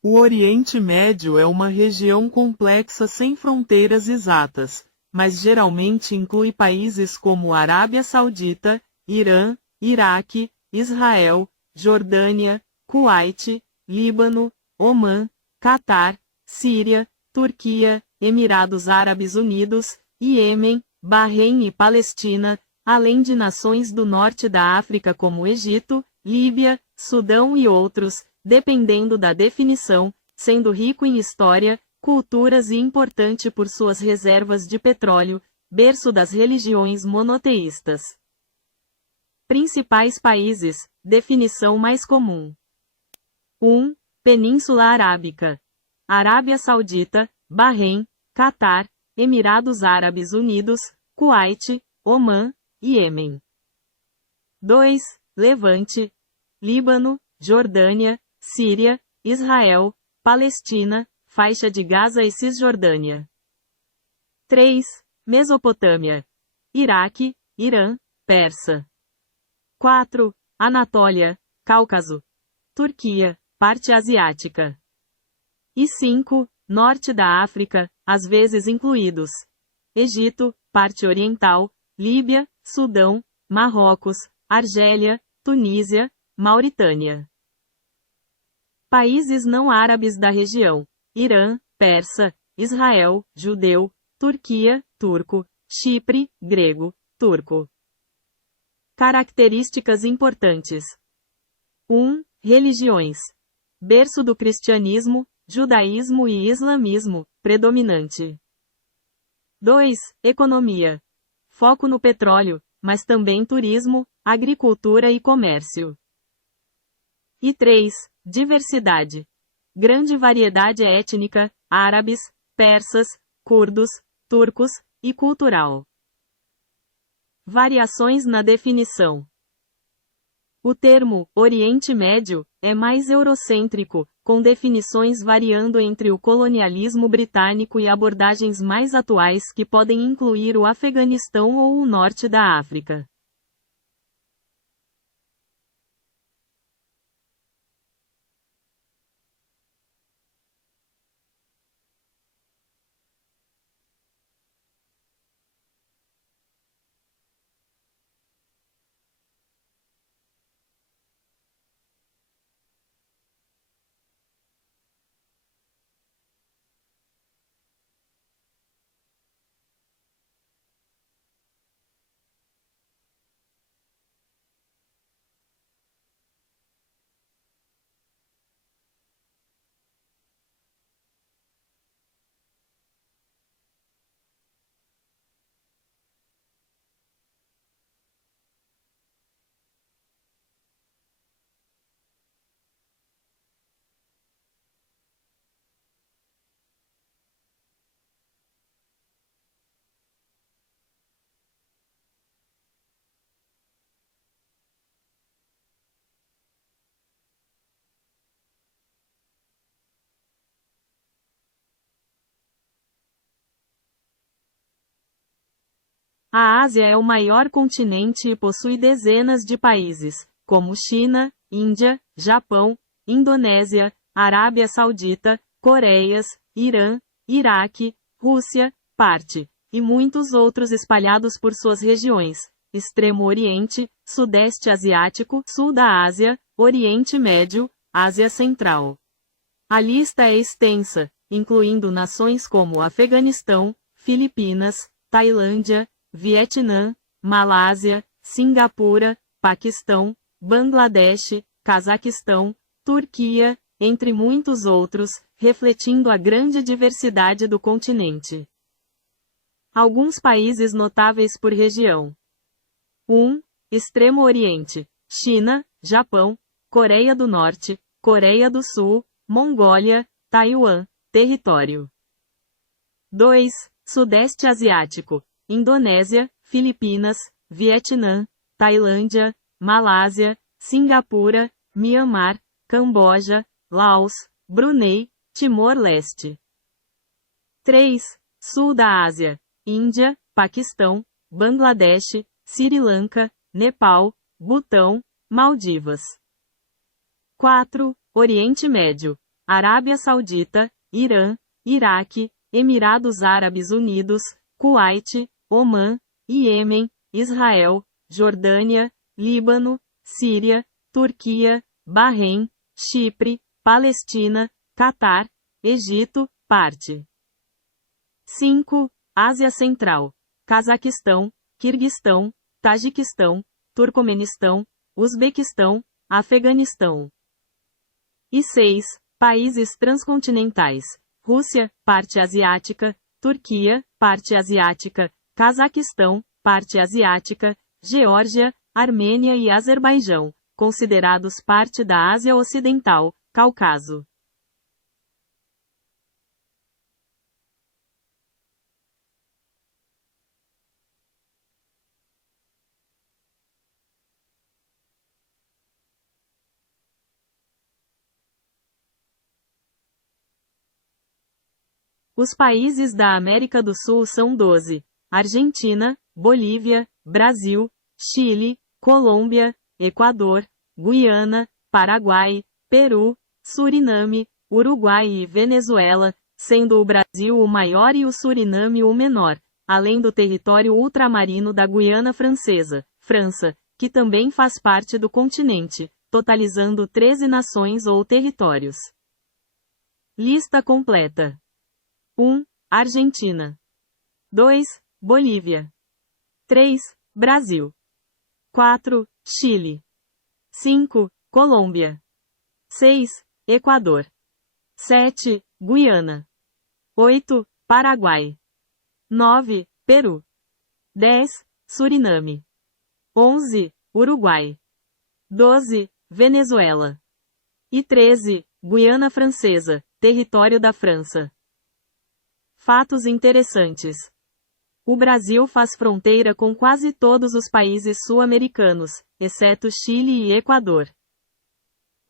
O Oriente Médio é uma região complexa sem fronteiras exatas, mas geralmente inclui países como Arábia Saudita, Irã, Iraque, Israel, Jordânia, Kuwait, Líbano, Omã, Catar, Síria, Turquia, Emirados Árabes Unidos, Iêmen, Bahrein e Palestina, além de nações do norte da África como Egito, Líbia, Sudão e outros, dependendo da definição, sendo rico em história, culturas e importante por suas reservas de petróleo, berço das religiões monoteístas. Principais países, definição mais comum. 1. Península Arábica. Arábia Saudita, Bahrein, Catar, Emirados Árabes Unidos, Kuwait, Omã, Iêmen. 2. Levante. Líbano, Jordânia, Síria, Israel, Palestina, Faixa de Gaza e Cisjordânia. 3. Mesopotâmia. Iraque, Irã, Pérsia. 4. Anatólia, Cáucaso. Turquia, parte asiática. E 5. Norte da África, às vezes incluídos Egito, parte oriental, Líbia, Sudão, Marrocos, Argélia, Tunísia, Mauritânia. Países não árabes da região: Irã, persa, Israel, judeu, Turquia, turco, Chipre, grego, turco. Características importantes. 1. Religiões. Berço do cristianismo, judaísmo e islamismo, predominante. 2. Economia. Foco no petróleo, mas também turismo, agricultura e comércio. E 3. Diversidade. Grande variedade étnica, árabes, persas, curdos, turcos, e cultural. Variações na definição. O termo Oriente Médio é mais eurocêntrico, com definições variando entre o colonialismo britânico e abordagens mais atuais que podem incluir o Afeganistão ou o norte da África. A Ásia é o maior continente e possui dezenas de países, como China, Índia, Japão, Indonésia, Arábia Saudita, Coreias, Irã, Iraque, Rússia, parte, e muitos outros espalhados por suas regiões: Extremo Oriente, Sudeste Asiático, Sul da Ásia, Oriente Médio, Ásia Central. A lista é extensa, incluindo nações como Afeganistão, Filipinas, Tailândia, Vietnã, Malásia, Singapura, Paquistão, Bangladesh, Cazaquistão, Turquia, entre muitos outros, refletindo a grande diversidade do continente. Alguns países notáveis por região. 1. Extremo Oriente: China, Japão, Coreia do Norte, Coreia do Sul, Mongólia, Taiwan, território. 2. Sudeste Asiático: Indonésia, Filipinas, Vietnã, Tailândia, Malásia, Singapura, Mianmar, Camboja, Laos, Brunei, Timor-Leste. 3. Sul da Ásia: Índia, Paquistão, Bangladesh, Sri Lanka, Nepal, Butão, Maldivas. 4. Oriente Médio: Arábia Saudita, Irã, Iraque, Emirados Árabes Unidos, Kuwait, Omã, Iêmen, Israel, Jordânia, Líbano, Síria, Turquia, Bahrein, Chipre, Palestina, Catar, Egito, parte. 5. Ásia Central: Cazaquistão, Quirguistão, Tajiquistão, Turcomenistão, Uzbequistão, Afeganistão. E 6. Países transcontinentais: Rússia, parte asiática, Turquia, parte asiática, Cazaquistão, parte asiática, Geórgia, Armênia e Azerbaijão, considerados parte da Ásia Ocidental, Cáucaso. Os países da América do Sul são 12: Argentina, Bolívia, Brasil, Chile, Colômbia, Equador, Guiana, Paraguai, Peru, Suriname, Uruguai e Venezuela, sendo o Brasil o maior e o Suriname o menor, além do território ultramarino da Guiana Francesa, França, que também faz parte do continente, totalizando 13 nações ou territórios. Lista completa. 1. Argentina. 2. Bolívia. 3. Brasil. 4. Chile. 5. Colômbia. 6. Equador. 7. Guiana. 8. Paraguai. 9. Peru. 10. Suriname. 11. Uruguai. 12. Venezuela. E 13. Guiana Francesa, território da França. Fatos interessantes. O Brasil faz fronteira com quase todos os países sul-americanos, exceto Chile e Equador.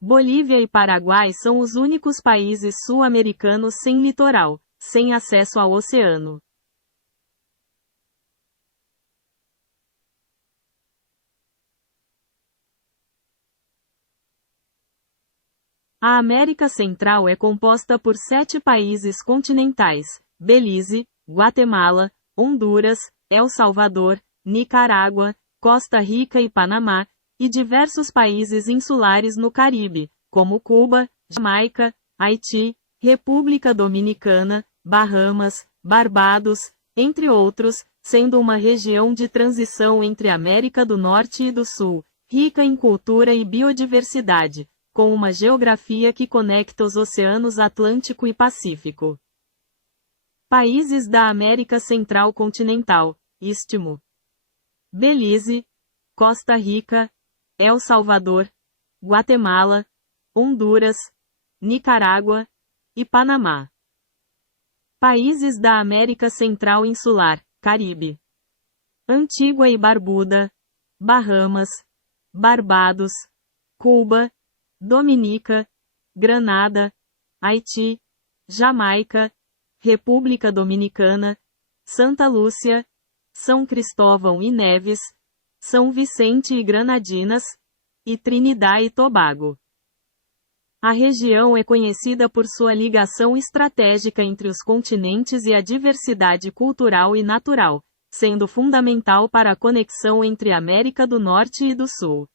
Bolívia e Paraguai são os únicos países sul-americanos sem litoral, sem acesso ao oceano. A América Central é composta por 7 países continentais: Belize, Guatemala, Honduras, El Salvador, Nicarágua, Costa Rica e Panamá, e diversos países insulares no Caribe, como Cuba, Jamaica, Haiti, República Dominicana, Bahamas, Barbados, entre outros, sendo uma região de transição entre América do Norte e do Sul, rica em cultura e biodiversidade, com uma geografia que conecta os oceanos Atlântico e Pacífico. Países da América Central Continental, Istmo: Belize, Costa Rica, El Salvador, Guatemala, Honduras, Nicarágua e Panamá. Países da América Central Insular, Caribe: Antígua e Barbuda, Bahamas, Barbados, Cuba, Dominica, Granada, Haiti, Jamaica, República Dominicana, Santa Lúcia, São Cristóvão e Neves, São Vicente e Granadinas, e Trinidad e Tobago. A região é conhecida por sua ligação estratégica entre os continentes e a diversidade cultural e natural, sendo fundamental para a conexão entre a América do Norte e do Sul.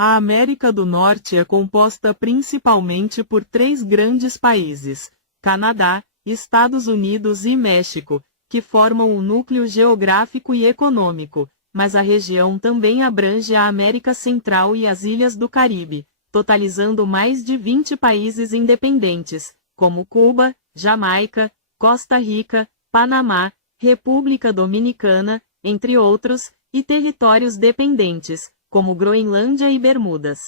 A América do Norte é composta principalmente por 3 grandes países: Canadá, Estados Unidos e México, que formam um núcleo geográfico e econômico, mas a região também abrange a América Central e as ilhas do Caribe, totalizando mais de 20 países independentes, como Cuba, Jamaica, Costa Rica, Panamá, República Dominicana, entre outros, e territórios dependentes, como Groenlândia e Bermudas.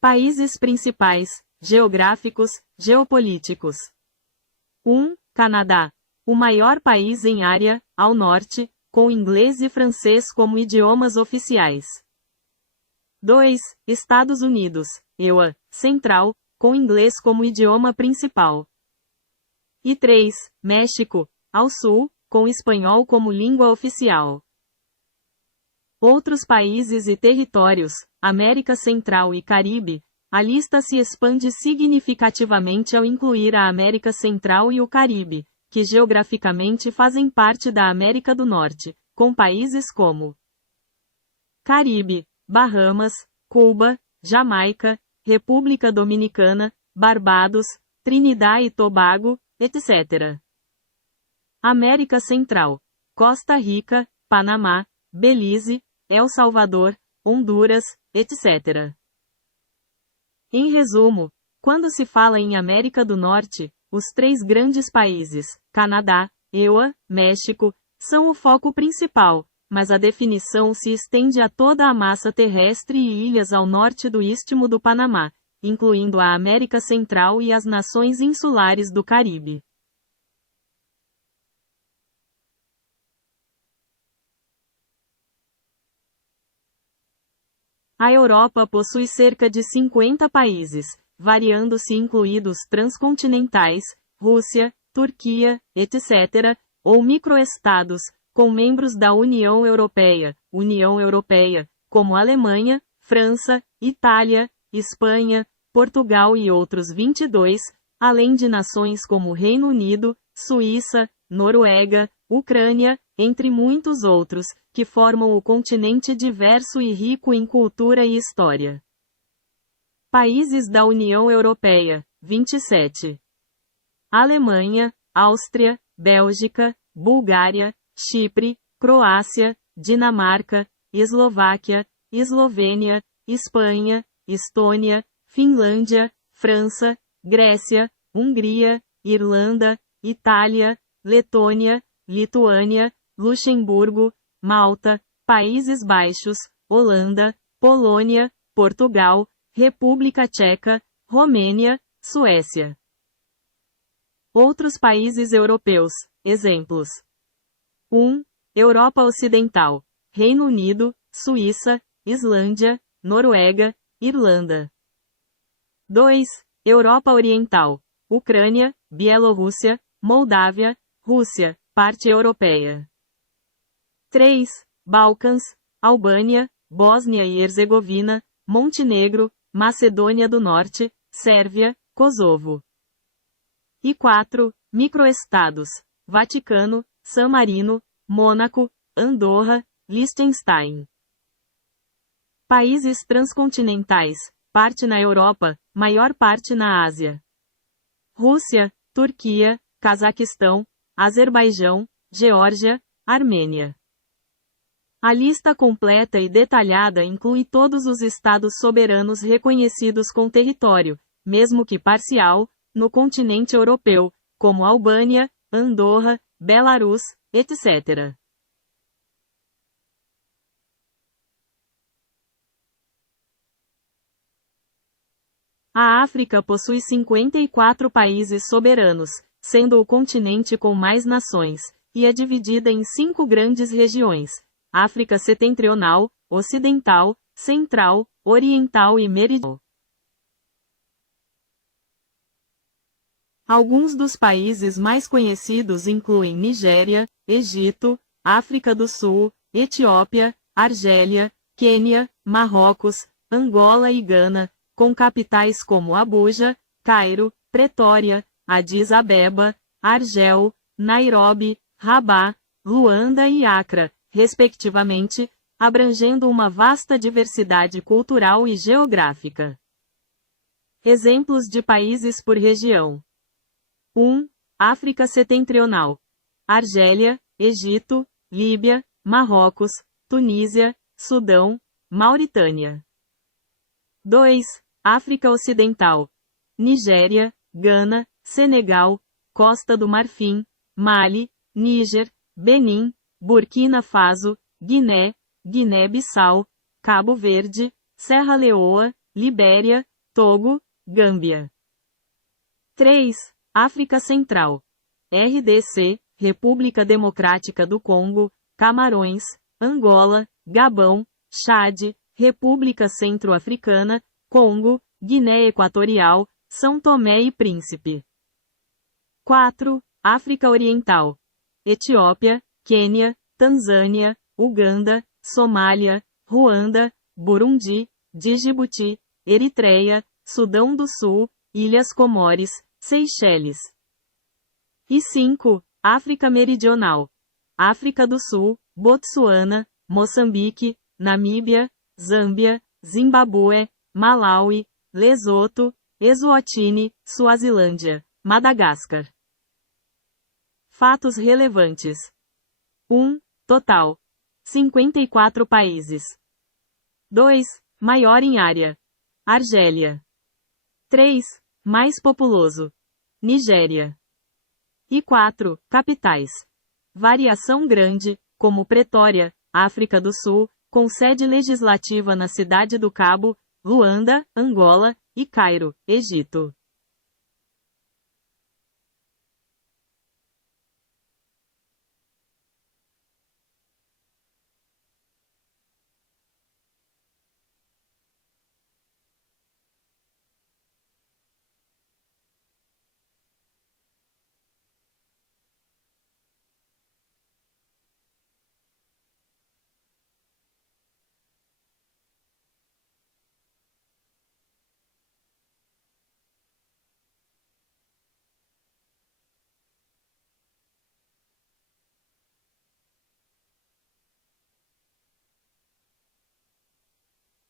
Países principais, geográficos, geopolíticos. 1. Canadá. O maior país em área, ao norte, com inglês e francês como idiomas oficiais. 2. Estados Unidos, EUA, central, com inglês como idioma principal. E 3. México, ao sul, com espanhol como língua oficial. Outros países e territórios, América Central e Caribe, a lista se expande significativamente ao incluir a América Central e o Caribe, que geograficamente fazem parte da América do Norte, com países como Caribe, Bahamas, Cuba, Jamaica, República Dominicana, Barbados, Trinidad e Tobago, etc. América Central: Costa Rica, Panamá, Belize, El Salvador, Honduras, etc. Em resumo, quando se fala em América do Norte, os 3 grandes países, Canadá, EUA, México, são o foco principal, mas a definição se estende a toda a massa terrestre e ilhas ao norte do Istmo do Panamá, incluindo a América Central e as nações insulares do Caribe. A Europa possui cerca de 50 países, variando se incluídos transcontinentais, Rússia, Turquia, etc., ou microestados, com membros da União Europeia, como Alemanha, França, Itália, Espanha, Portugal e outros 22, além de nações como Reino Unido, Suíça, Noruega, Ucrânia, entre muitos outros, que formam o continente diverso e rico em cultura e história. Países da União Europeia, 27. Alemanha, Áustria, Bélgica, Bulgária, Chipre, Croácia, Dinamarca, Eslováquia, Eslovênia, Espanha, Estônia, Finlândia, França, Grécia, Hungria, Irlanda, Itália, Letônia, Lituânia, Luxemburgo, Malta, Países Baixos, Holanda, Polônia, Portugal, República Tcheca, Romênia, Suécia. Outros países europeus, exemplos. 1. Europa Ocidental, Reino Unido, Suíça, Islândia, Noruega, Irlanda. 2. Europa Oriental, Ucrânia, Bielorrússia, Moldávia, Rússia, parte europeia. 3. Balcãs, Albânia, Bósnia e Herzegovina, Montenegro, Macedônia do Norte, Sérvia, Kosovo. E 4. Microestados, Vaticano, San Marino, Mônaco, Andorra, Liechtenstein. Países transcontinentais, parte na Europa, maior parte na Ásia. Rússia, Turquia, Cazaquistão, Azerbaijão, Geórgia, Armênia. A lista completa e detalhada inclui todos os estados soberanos reconhecidos com território, mesmo que parcial, no continente europeu, como Albânia, Andorra, Belarus, etc. A África possui 54 países soberanos, sendo o continente com mais nações, e é dividida em 5 grandes regiões: África Setentrional, Ocidental, Central, Oriental e Meridional. Alguns dos países mais conhecidos incluem Nigéria, Egito, África do Sul, Etiópia, Argélia, Quênia, Marrocos, Angola e Gana, com capitais como Abuja, Cairo, Pretória, Addis Abeba, Argel, Nairobi, Rabat, Luanda e Accra, respectivamente, abrangendo uma vasta diversidade cultural e geográfica. Exemplos de países por região. 1. África Setentrional. Argélia, Egito, Líbia, Marrocos, Tunísia, Sudão, Mauritânia. 2. África Ocidental. Nigéria, Gana, Senegal, Costa do Marfim, Mali, Níger, Benin, Burkina Faso, Guiné, Guiné-Bissau, Cabo Verde, Serra Leoa, Libéria, Togo, Gâmbia. 3. África Central. RDC, República Democrática do Congo, Camarões, Angola, Gabão, Chade, República Centro-Africana, Congo, Guiné Equatorial, São Tomé e Príncipe. 4. África Oriental. Etiópia, Quênia, Tanzânia, Uganda, Somália, Ruanda, Burundi, Djibouti, Eritreia, Sudão do Sul, Ilhas Comores, Seychelles. E 5. África Meridional. África do Sul, Botsuana, Moçambique, Namíbia, Zâmbia, Zimbabue, Malawi, Lesoto, Eswatini, Suazilândia, Madagascar. Fatos relevantes. 1. Total. 54 países. 2. Maior em área. Argélia. 3. Mais populoso. Nigéria. E 4. Capitais. Variação grande, como Pretória, África do Sul, com sede legislativa na Cidade do Cabo, Luanda, Angola, e Cairo, Egito.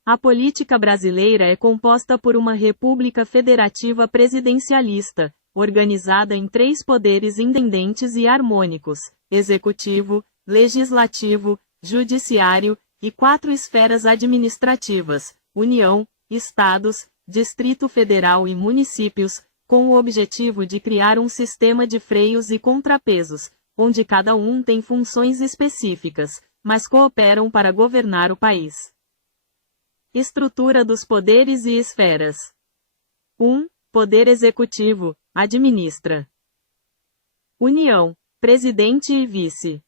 A política brasileira é composta por uma república federativa presidencialista, organizada em 3 poderes independentes e harmônicos: executivo, legislativo, judiciário, e 4 esferas administrativas: União, Estados, Distrito Federal e municípios, com o objetivo de criar um sistema de freios e contrapesos, onde cada um tem funções específicas, mas cooperam para governar o país. Estrutura dos poderes e esferas. 1. Poder Executivo, administra. União, Presidente e Vice.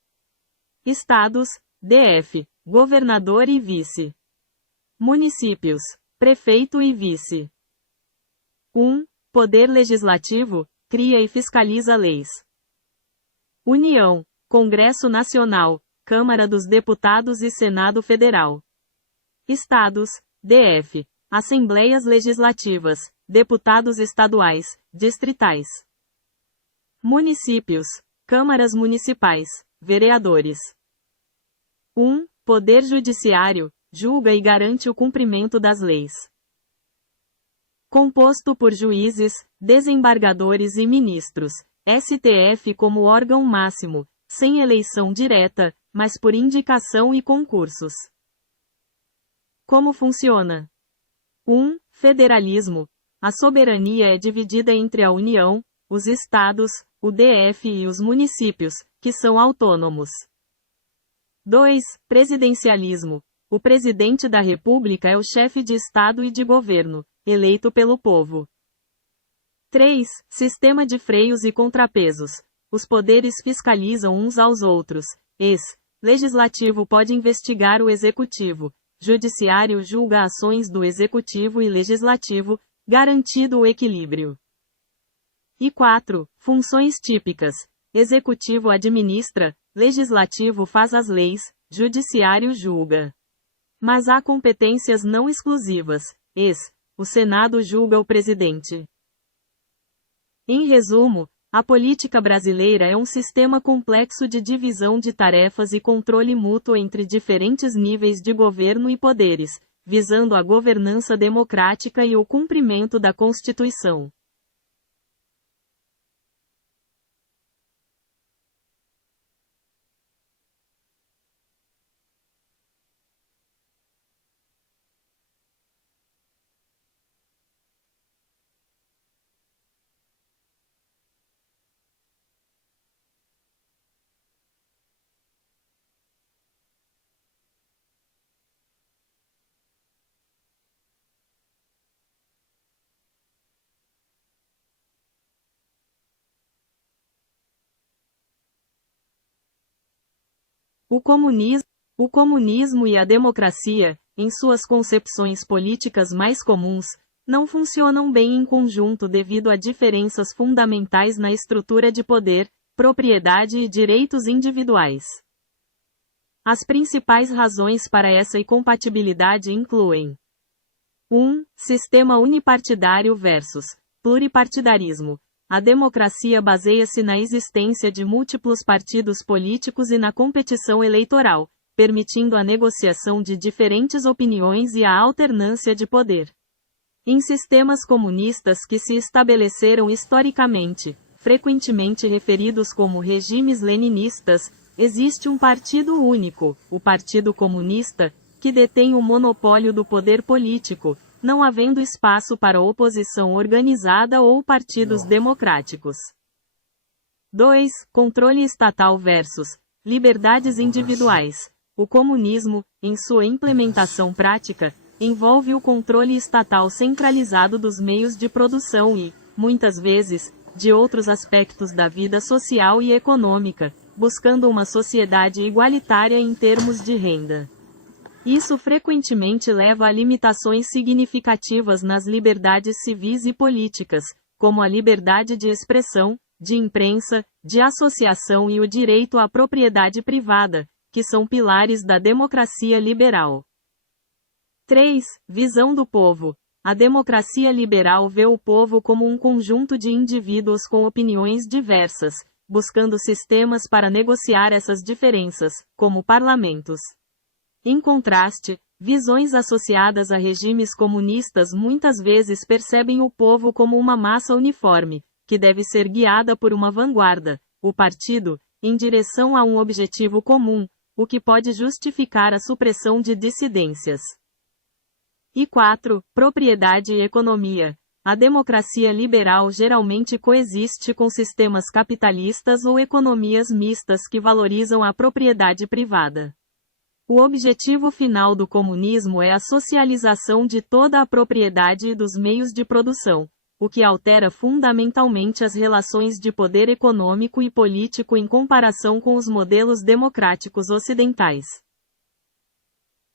Estados, DF, Governador e Vice. Municípios, Prefeito e Vice. 1. Poder Legislativo, cria e fiscaliza leis. União, Congresso Nacional, Câmara dos Deputados e Senado Federal. Estados, DF, Assembleias Legislativas, Deputados Estaduais, Distritais. Municípios, Câmaras Municipais, Vereadores. 1. Poder Judiciário, julga e garante o cumprimento das leis. Composto por juízes, desembargadores e ministros, STF como órgão máximo, sem eleição direta, mas por indicação e concursos. Como funciona? 1. Federalismo. A soberania é dividida entre a União, os Estados, o DF e os municípios, que são autônomos. 2. Presidencialismo. O presidente da República é o chefe de Estado e de governo, eleito pelo povo. 3. Sistema de freios e contrapesos. Os poderes fiscalizam uns aos outros. Legislativo pode investigar o Executivo. Judiciário julga ações do Executivo e Legislativo, garantido o equilíbrio. E 4. Funções típicas. Executivo administra, Legislativo faz as leis, Judiciário julga. Mas há competências não exclusivas. O Senado julga o presidente. Em resumo, a política brasileira é um sistema complexo de divisão de tarefas e controle mútuo entre diferentes níveis de governo e poderes, visando a governança democrática e o cumprimento da Constituição. O comunismo e a democracia, em suas concepções políticas mais comuns, não funcionam bem em conjunto devido a diferenças fundamentais na estrutura de poder, propriedade e direitos individuais. As principais razões para essa incompatibilidade incluem: 1. Sistema unipartidário versus pluripartidarismo. A democracia baseia-se na existência de múltiplos partidos políticos e na competição eleitoral, permitindo a negociação de diferentes opiniões e a alternância de poder. Em sistemas comunistas que se estabeleceram historicamente, frequentemente referidos como regimes leninistas, existe um partido único, o Partido Comunista, que detém o monopólio do poder político, não havendo espaço para oposição organizada ou partidos democráticos. 2. Controle estatal versus liberdades individuais. O comunismo, em sua implementação prática, envolve o controle estatal centralizado dos meios de produção e, muitas vezes, de outros aspectos da vida social e econômica, buscando uma sociedade igualitária em termos de renda. Isso frequentemente leva a limitações significativas nas liberdades civis e políticas, como a liberdade de expressão, de imprensa, de associação e o direito à propriedade privada, que são pilares da democracia liberal. 3. Visão do povo. A democracia liberal vê o povo como um conjunto de indivíduos com opiniões diversas, buscando sistemas para negociar essas diferenças, como parlamentos. Em contraste, Visões associadas a regimes comunistas muitas vezes percebem o povo como uma massa uniforme, que deve ser guiada por uma vanguarda, o partido, em direção a um objetivo comum, o que pode justificar a supressão de dissidências. E 4. Propriedade e economia. A democracia liberal geralmente coexiste com sistemas capitalistas ou economias mistas que valorizam a propriedade privada. O objetivo final do comunismo é a socialização de toda a propriedade e dos meios de produção, o que altera fundamentalmente as relações de poder econômico e político em comparação com os modelos democráticos ocidentais.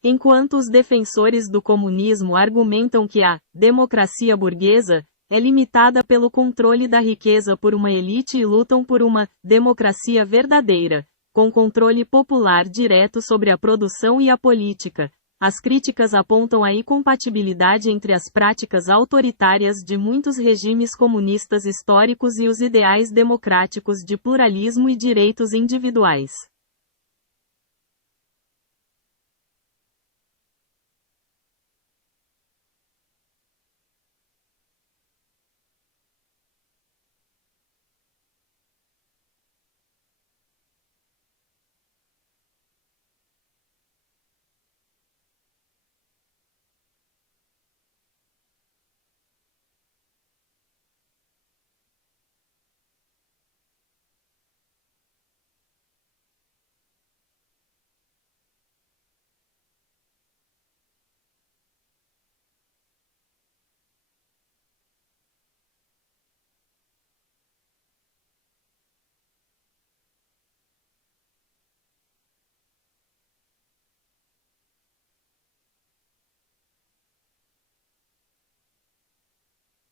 Enquanto os defensores do comunismo argumentam que a democracia burguesa é limitada pelo controle da riqueza por uma elite e lutam por uma democracia verdadeira, com controle popular direto sobre a produção e a política, as críticas apontam a incompatibilidade entre as práticas autoritárias de muitos regimes comunistas históricos e os ideais democráticos de pluralismo e direitos individuais.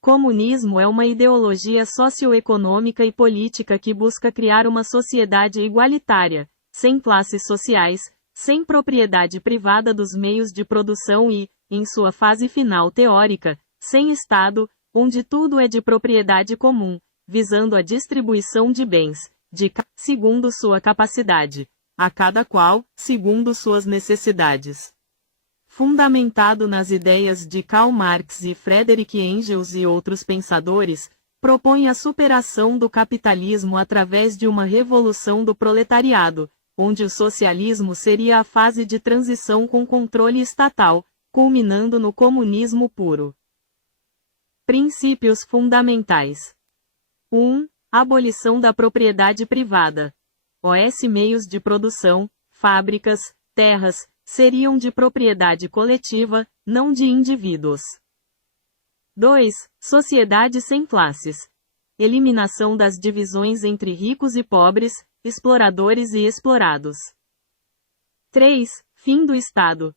Comunismo é uma ideologia socioeconômica e política que busca criar uma sociedade igualitária, sem classes sociais, sem propriedade privada dos meios de produção e, em sua fase final teórica, sem Estado, onde tudo é de propriedade comum, visando a distribuição de bens, segundo sua capacidade, a cada qual, segundo suas necessidades. Fundamentado nas ideias de Karl Marx e Friedrich Engels e outros pensadores, propõe a superação do capitalismo através de uma revolução do proletariado, onde o socialismo seria a fase de transição com controle estatal, culminando no comunismo puro. Princípios fundamentais. 1. Abolição da propriedade privada. Os meios de produção, fábricas, terras, seriam de propriedade coletiva, não de indivíduos. 2. Sociedade sem classes. Eliminação das divisões entre ricos e pobres, exploradores e explorados. 3. Fim do Estado.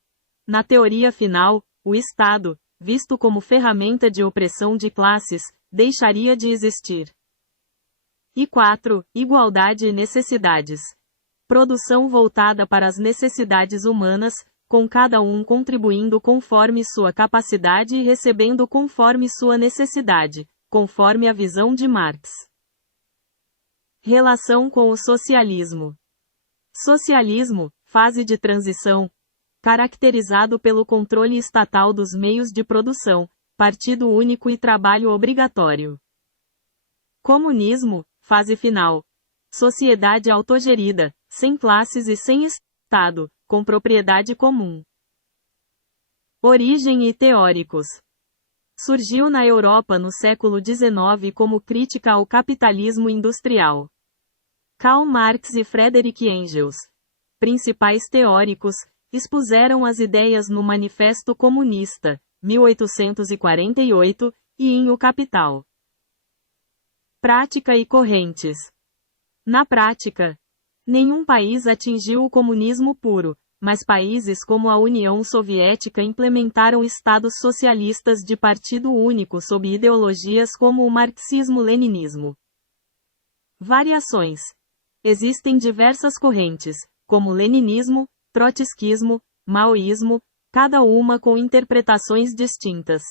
Na teoria final, o Estado, visto como ferramenta de opressão de classes, deixaria de existir. E 4. Igualdade e necessidades. Produção voltada para as necessidades humanas, com cada um contribuindo conforme sua capacidade e recebendo conforme sua necessidade, conforme a visão de Marx. Relação com o socialismo. Socialismo, fase de transição, caracterizado pelo controle estatal dos meios de produção, partido único e trabalho obrigatório. Comunismo, fase final. Sociedade autogerida, sem classes e sem Estado, com propriedade comum. Origem e teóricos. Surgiu na Europa no século XIX como crítica ao capitalismo industrial. Karl Marx e Friedrich Engels, principais teóricos, expuseram as ideias no Manifesto Comunista, 1848, e em O Capital. Prática e correntes. Na prática, nenhum país atingiu o comunismo puro, mas países como a União Soviética implementaram estados socialistas de partido único sob ideologias como o marxismo-leninismo. Variações. Existem diversas correntes, como leninismo, trotskismo, maoísmo, cada uma com interpretações distintas.